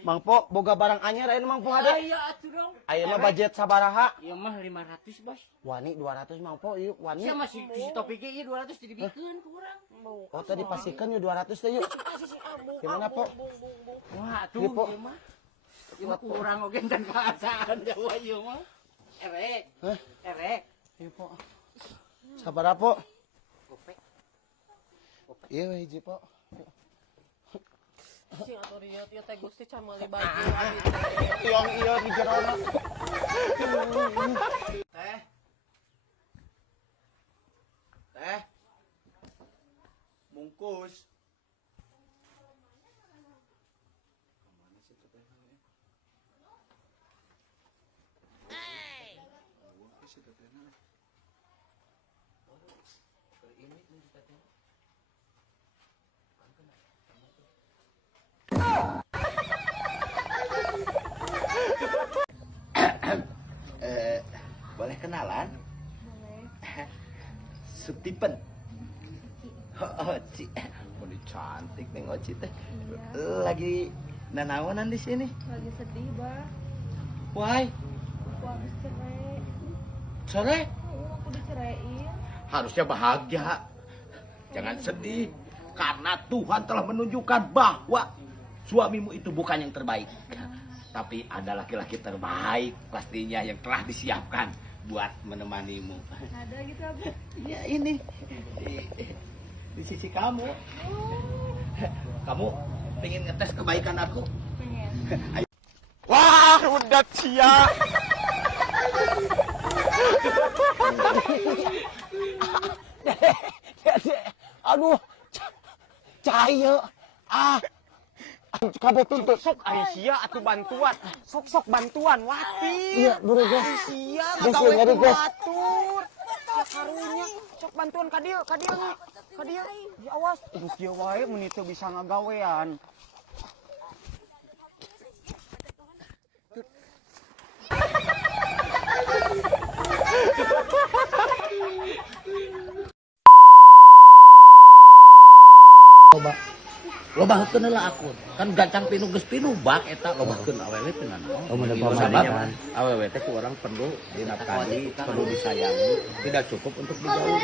Mangpo boga barang anyar aya Mangpo hade. Aya atuh dong. Aya mah budget sabaraha? Ieu mah 500, Bos. Wani 200 Mangpo ieu wani. Sia masih si topi ge ieu 200 dibikeun ku urang. Oh tadi pastikan yuk 200 teh yuk. Gimana Po? Wah, tuh ieu mah. Ieu mah ku urang oge dan kaasaan Jawa ieu mah. Erek. Hah? Erek. Ieu Po. Sabaraha Po? Gope. Ieu hiji Po. Sing atuh ieu teh Gusti can meuli baju. Yang ieu di jerona. Teh. Teh. Bungkus. Boleh kenalan? Boleh. Sutipen. Oh, Ci. Ini cantik nih Oci teh. Lagi nanaonan di sini. Lagi sedih, Bah. Why? Aku habis cerai. Cerai? Aku diceraiin. Harusnya bahagia. Jangan sedih. Karena Tuhan telah menunjukkan bahwa suamimu itu bukan yang terbaik. Tapi ada laki-laki terbaik pastinya yang telah disiapkan buat menemanimu. Ada gitu, Abu. Ya ini di sisi kamu. Kamu pengen ngetes kebaikan aku? Pengen. Wah, udah cia. Aduh, cahaya. Kabeh tuntut. Sok Aisyah atuh bantuan. Sok bantuan wati. Iya, buru guys. Aisyah ngagawe batur. Karunya sok bantuan ka dieu nih. Ka dieu. Ya awas. Kieu wae mun itu bisa ngagawean. Lobakeun heula akun. Kan gancang pinu geus pinu bak eta lobakeun awewe teh naon. Oh, mun pamajikan. Awewe teh ku urang perlu dinafkahi, perlu disayangi, tidak cukup untuk digaul.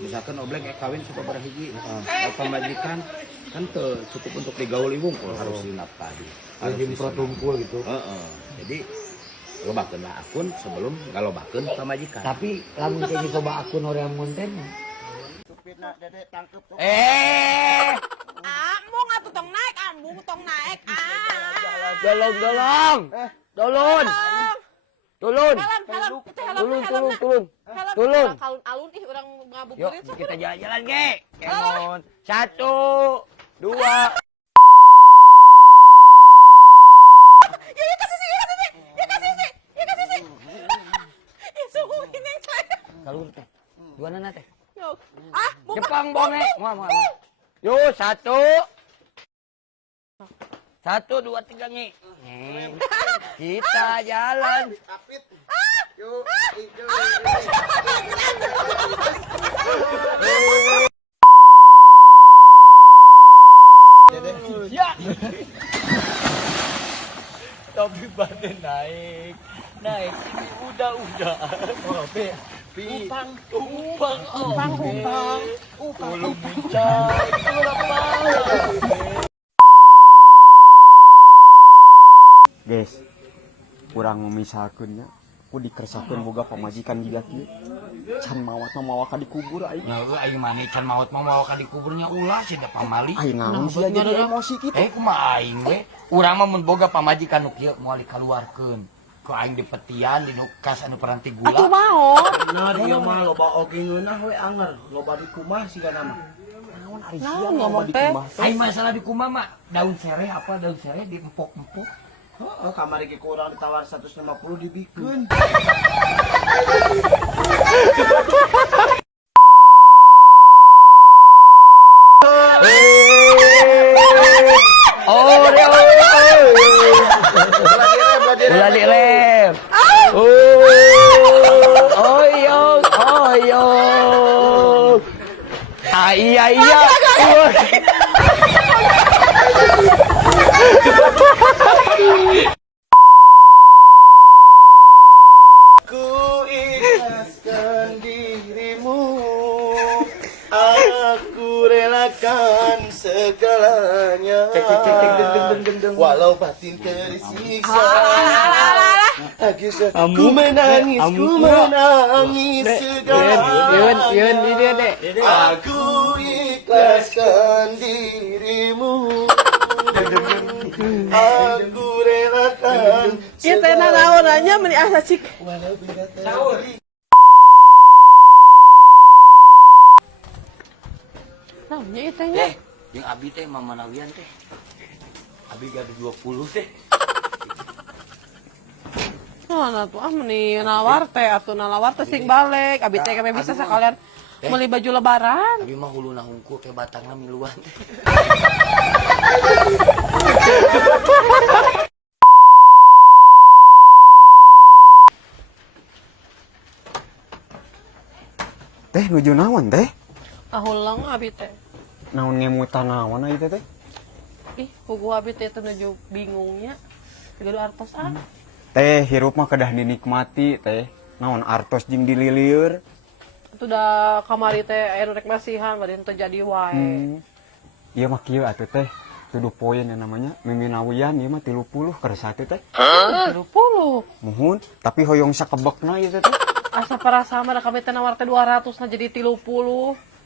Misalkan obleng kawin sababaraha hiji, pamajikan kan teu cukup untuk digaul wungkul harus dinafkahi. Harus dimprot hungkul gitu. Heeh. Jadi lobakeun akun sebelum ngalobakeun pamajikan. Tapi lamun kayak coba akun hoream konten. Supirna Dede tangkep tuh. Ambung atuh tong naik, ambung tong naik. Dolong. Tulun. Helm. Itu helm. Tulun. Helm. Alun-alun ih urang Yuk, ngabuburit. kita jalan-jalan, Ge. Kemon. 1, 2. Ya kasih sih. Ih, suhuin yang saya. Kalur teh. Dua nana teh. Yok. Bukan. Jepang bonge. Mau. Yo, 1. 1, 2, 3 ngi. Kita jalan. Kapit. Yuk, Dede. Ya. Tapi badan naik. Ini udah. Oh, Pi. Upang. Ulung bincang. Guys, kurang memisahkeunnya. Ku dikersakeun boga pamajikan gila kieu. Can mawat ka dikubur aing. Ya aing mah can maot mah mawa ka dikuburnya ulah sih da pamali. Aing ngamun sia jadi emosi kitu. Kumaha aing we? Urang mah mun boga pamajikan nu kieu moal dikaluarkeun. Ku aing di petian di kas anu peranti gula. Atuh mau. Nah, dia mah loba oge ngeunah we anger. Loba di kumah sigana mah. Naon ari sia loba di kumah. Aing masalah di kumaha mah daun sereh di empuk-empuk. Heeh, kamari ge kurang ditawar 150 dibikeun. Ulah dilem. Oyong. Iya. walau batin tersiksa. Aku menangis segala. Aku ikhlaskan dirimu. Aku relakan. Ieu teh naonanya meni asa cik. Walau beda Sahur. Naonnya ieu teh nya? Yang abi teh mama nawian teh. Abi gaduh 20 teh. Nah, tuh meni nawar teh atuh nawar teh sing balik. Abi teh kami bisa sekalian beli baju lebaran. Abi mah huluna hungkul teh batangna miluan teh. Teh nuju naon teh? Ahulang abi teh. Naon ngemutan naon ieu teh? Ih, hugu abi teh teu nuju bingungnya. Gaduh artos ah. Teh hirup mah kedah dinikmati teh. Naon artos jeung dililieur. Itu udah kamari teh aya nu rek masihan bari teu jadi wae. Iya mah kieu atuh teh. Tuduh poin yang namanya miminawian ieu mah 30 keur satu teh. 30. Muhun, tapi hoyong sakebekna ieu teh. Asa parasa mah da kami teh nawar teh 200 na jadi 30.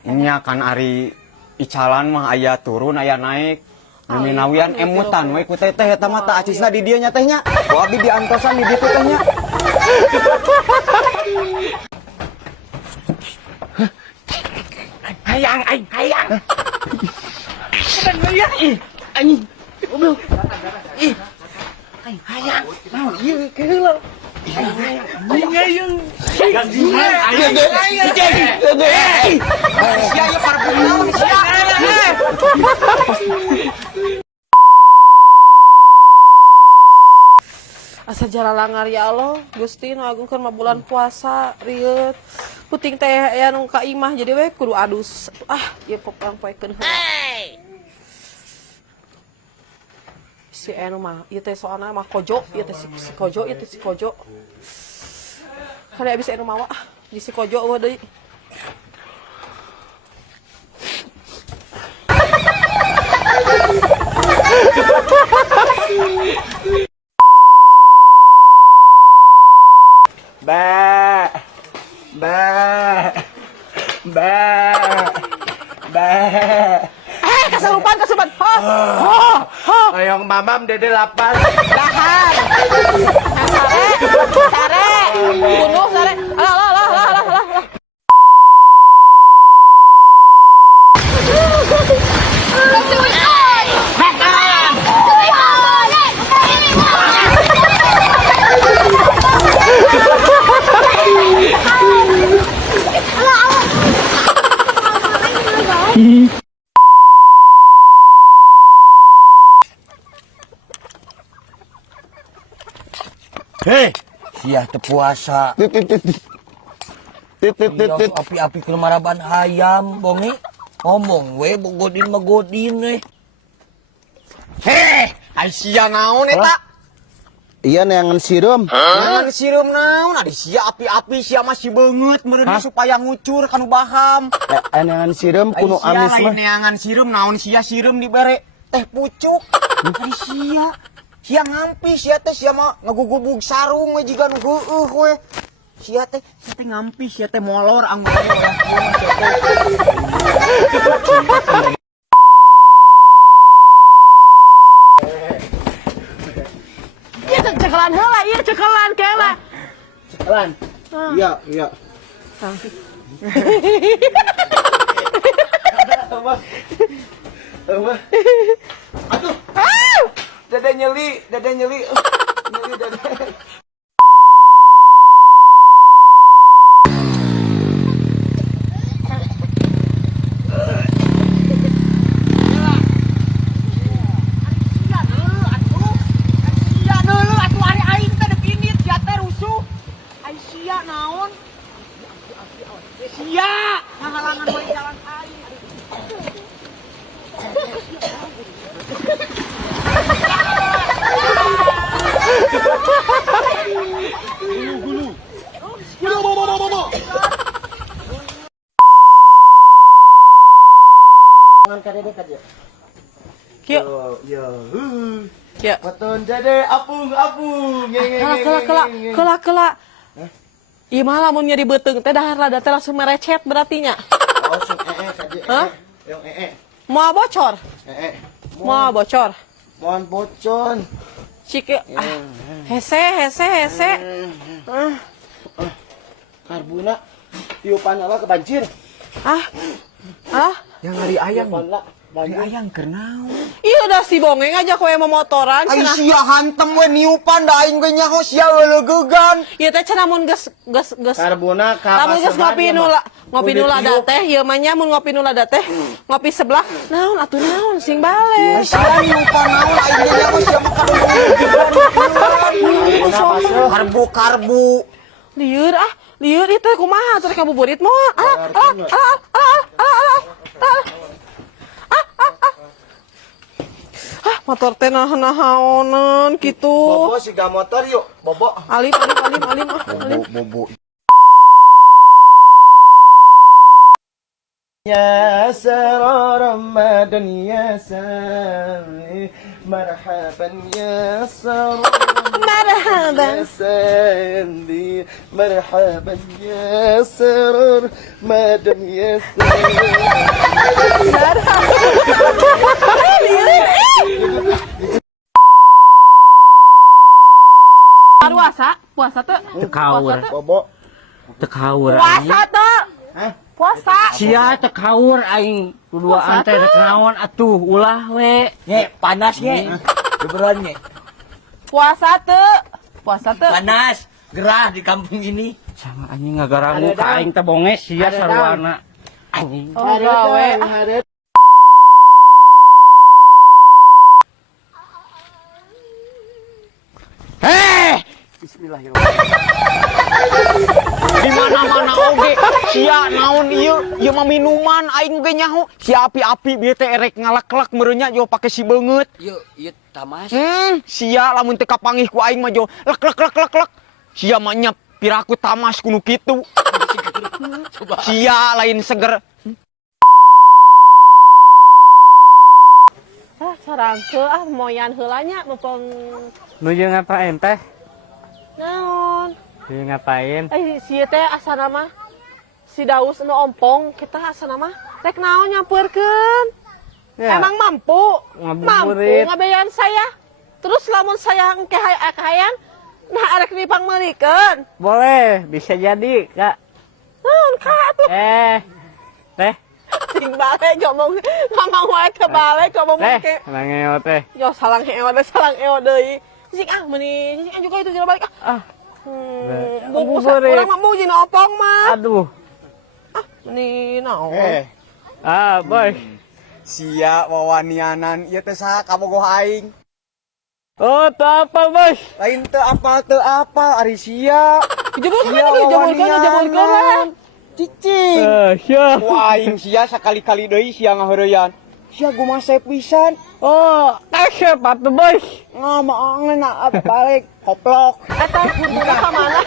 Ini akan ari icalan mah aya turun aya naik. Miminawian emutan we ku teteh eta mah tah acisna di dieu nya teh nya. Ku abi diantosan di ditu teh nya. Hayang, hayang. Bener ya, anjing. Goblok. Hayang. Naon ieu keula. Hayang. Sia ieu parfum naon sia. Asa jalalangar ya Allah, Gusti nu agungkeun mah bulan puasa rieut. Puting teh aya nu ka imah jadi we kudu adus. Ieu popoekeun heula. Si anu mah ieu teh soalna mah kojo, ieu teh si kojo, ieu teh si kojo. Kada abis anu mawa di si kojo eueuh deui. Ba. Kasarupan. Hoyong mamam dede lapar. Dahan. Sare. Bunuh sare. Alah. Hei, sia teu puasa. Api-api ke maraban hayam, bongi. Ngomong we, bogodin mah godin we. Heh, ai sia naon eta? Iya neangan sirum. Naon sireum naon? Adi sia api-api sia masih beungeut meureun supaya ngucur kanu baham. Neangan sirum kuno Ai sia amis lain mah. neangan sireum naon sia sireum dibere teh pucuk. Ai sia ngampi sia teh sia mah ngagugubug sarung we jiga nu heueuh we. Sia teh ngampi sia teh molor anggotana orang tua sia teh. Ieu teh cekelan heula, ieu cekelan kela. Cekelan. Iya. Aduh. Dada nyeli. Nyeli dada. Sia, halangan we jalan aing. Ya. Beton jadi apung. Kelak. Iya malah mun nyeri beuteung teh dahar rada teh langsung merecet berarti nya. Oh, sing tadi. Hah? Yang Moal bocor. Moal bocor. Mohon bocon. Cike hese. Karbuna. Tiupan ala kebanjir. Ah. Yang hari ayam. Hari Ayam kernaon? Iya udah si bongeng aja kowe memotoran Ai cenah. sia hantem we niupan da aing ge nyaho sia leugegan. Ieu teh cenah mun geus Karbuna lamun geus ngopi nu lada teh ieu mah nya mun ngopi nu lada teh ngopi sebelah naon atuh naon sing balik. Sia niupan naon aing ge nyaho sia mah karbu. Lieur itu kumaha atuh ngabuburit moal. Motor teh nahaonan kitu. Bobo siga motor yuk, bobo. Alim. Bobo. Ya sarar Ramadan ya sali marhaban ya sarar Marhaban. sali marhaban ya sarar Ramadan ya sali. Puasa tuh. Tekaur. Bobo. Tekaur. Puasa tuh. Hah? Puasa. Sia tekaur aing kuduaan teh rek naon atuh ulah we. Nye, panas nye. Beneran nye. Puasa tuh. Panas, gerah di kampung ini. Sama anjing ngagaramu ka aing teh bonge sia sarwana. Anjing. Oh, gawe. Di mana-mana oge sia naon ieu mah minuman aing ge nyaho sia api-api bieu teh erek ngalaklak meureunnya jo pake si beungeut. Ieu tamas. Sia lamun teu kapangih ku aing mah jo lek. Sia mah nya piraku tamas kudu kitu. Sia lain seger. Sarangkeul moyan heula nya mumpung Nuju ngapain teh? naon. Nuju ngapain? Si teh asana mah si Daus nu ompong kita asana mah rek naon nyampeurkeun. Ya. Emang mampu Ngabuburit. ngabeyan saya. Terus lamun saya engke hayan nah arek dipangmeulikeun. Boleh, bisa jadi, Kak. Naon ka atuh? Teh. Sing bale ngomong wae ke bale ngomong Teh, ke. nangeo teh. Yo salang eo deui. Sing meuni sing juga itu jero balik bungkus Ngabuburit. urang mah muji na opong mah. Aduh. Meuni naon? Boy. Sia wawanianan ieu teh saha kabogoh aing. Oh, teu apa, Bos? Lain teu apal ari sia. Jebulkeun. Cicing. Sia. Wah aing sia sakali-kali deui sia ngaheureyan. Sia gumasep pisan. Oh, kasep atuh, Bos. Ngomongna balik koplok. Eta budak ka mana?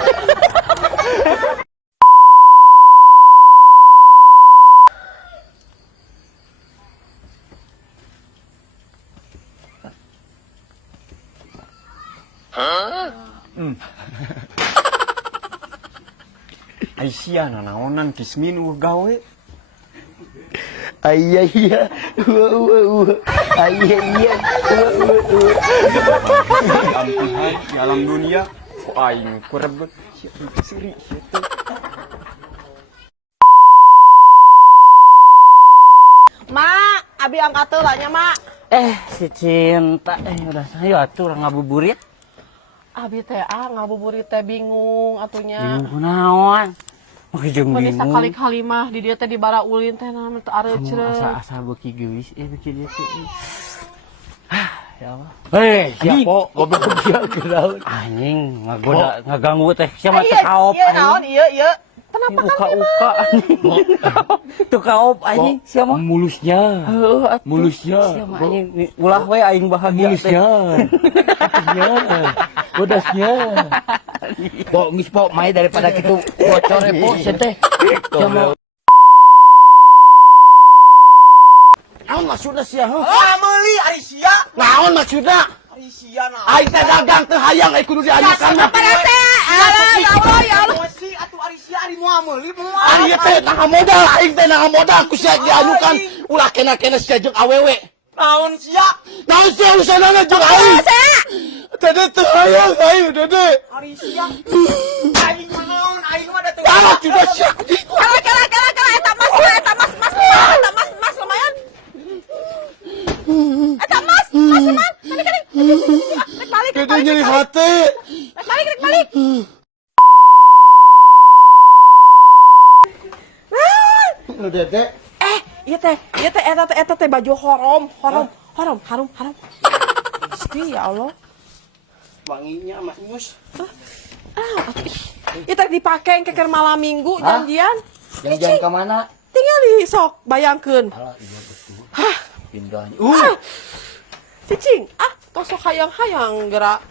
Ai sia nanaonan kismin gawe. Iya. Iya. Ampuhan di alam dunia. Aing kurebut siri situ. Mak, abi angkat heula nya, Mak. Si Cinta, udah saya atuh urang ngabuburit. Abi teh ngabuburit teh bingung atunya. Bingung naon? Make jeung Mun bingung. sakali-kali mah di dieu teh di bara ulin teh naon teu areuceun. Asa beuki geulis beuki dieu teh. Ya Allah. Siapa? Goblok dia kenaon. Anjing ngaganggu teh siapa teh kaop Iya naon ieu. Kenapa uka-uka anjing. Tuh kaop anjing siapa? Mulusnya. Heeh, Mulusnya. siapa anjing ulah we aing bahagia teh. Mulusnya. Hatinya. Bodasnya. Pok ngis pok mai daripada kitu bocor pok teh. Naon maksudna sia? Ah meuli ari sia. Naon maksudna? Ari Ari sia na. Aing teh dagang teu hayang ai kudu dianyukan mah. Parete. Alah, ya Allah, ya Allah. Si atuh Ari sia Ari moal meuli moal. Ari teh tangga modal, aing teh nangga modal ku sia dianyukan. Ulah kena-kena sia jeung awewe. Naon sia? Naon sia urusanana jeung aing? Dede teu hayang aing Dede. Ari sia. Aing mah naon? Aing mah da teu. Kalah sudah sia. Kalah, eta mas lumayan. Eta mas lumayan. Kali. Rek balik. Dede nyeri hati. Rek balik. Lu Dede. Iya teh, eta teh baju harum. Gusti ya Allah. Wanginya Mas Mus. Iya teh dipake keker malam minggu janjian. Jangan ke mana? Tinggal di sok bayangkeun. Alah, iya betul. Hah, Pindahnya. cicing. Tosok hayang-hayang gerak.